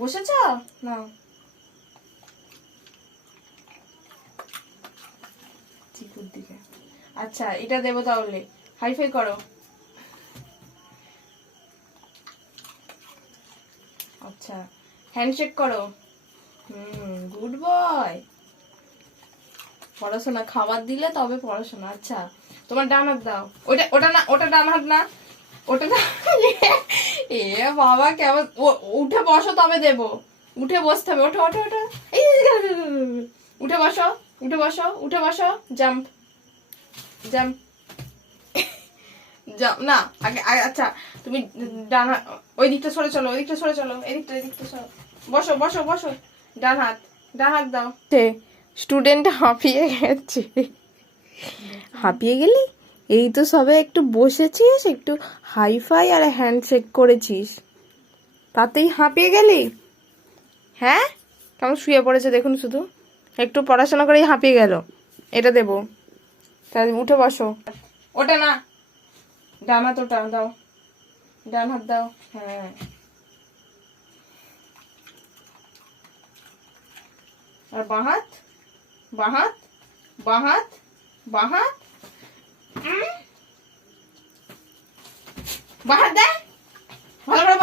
বসেছ না? চিকুর দিকে। আচ্ছা এটা দেবো তাহলে, হাইফাই করো। আচ্ছা হ্যান্ডশেক করো। Good boy. পড়াশোনা, খাবার দিলে তবে পড়াশোনা। আচ্ছা তোমার ডান হাত দাও। ওটা ওটা না, ওটা ডান হাত না, ওটা না। এ বাবা কেমন, উঠে বসো তবে দেবো। উঠে বসতে হবে। ওঠো ওঠো ওঠো, এই উঠে বসো, উঠে বসো, উঠে বসো। জাম্প জাম্প জাম্প না, আগে আচ্ছা তুমি ডান হাত ওই দিকটা সরে চলো, ওই দিকটা সরে চলো, এদিকটা এদিকটা সরো। বসো বসো বসো, ডান হাত, ডান হাত দাও। স্টুডেন্ট হাঁপিয়ে গেছে। হাঁপিয়ে গেলি? এই তো সবে একটু বসেছিস, একটু হাইফাই আর হ্যান্ডশেক করেছিস, তাতেই হাঁপিয়ে গেলি? হ্যাঁ, কেমন শুয়ে পড়েছে দেখুন শুধু, একটু পড়াশোনা করেই হাঁপিয়ে গেল। এটা দেবো, তাহলে উঠে বসো। ওটা না, ডান হাত ওটা দাও, ডান হাত দাও। হ্যাঁ, আর বাঁ হাত, বাঁ হাত, বাঁ হাত, বাঁ হাত, বাঁ হাত দে ভালো করে।